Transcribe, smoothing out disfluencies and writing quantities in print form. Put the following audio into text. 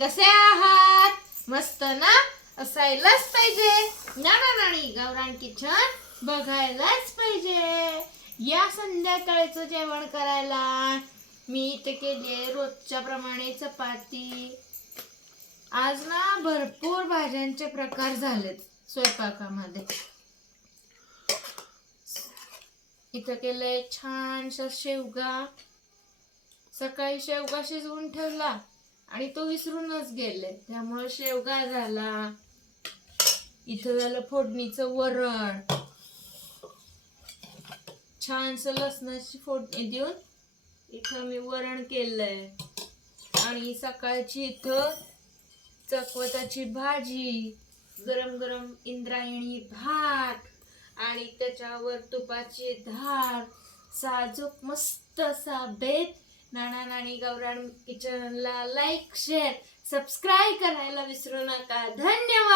कसे आहात? मस्त ना? असायलाच पाहिजे. नाना नानी गावरान किचन बघायलाच पाहिजे. या संध्याकाळचं जेवण करायला. मी इथे केलीये रोजच्या प्रमाणे चपाती. आज ना भरपूर भाज्यांचे प्रकार झालेत स्वयंपाकामध्ये. इथं केलंय छानसा शेवगा. सकाळी शेवगा शिजवून ठेवला आणि तो विसरूनच गेले, त्यामुळे शेवगा झाला. इथं झालं फोडणीचं वरण. छानस लसणाची फोडणी देऊन इथं मी वरण केलंय. आणि सकाळची इथं चकवताची भाजी, गरम गरम इंद्रायणी भात आणि त्याच्यावर तुपाची धार, साजूक मस्त असा बेत. नाना नानी गावरान किचनला लाईक शेअर सबस्क्राईब करायला विसरू नका. धन्यवाद.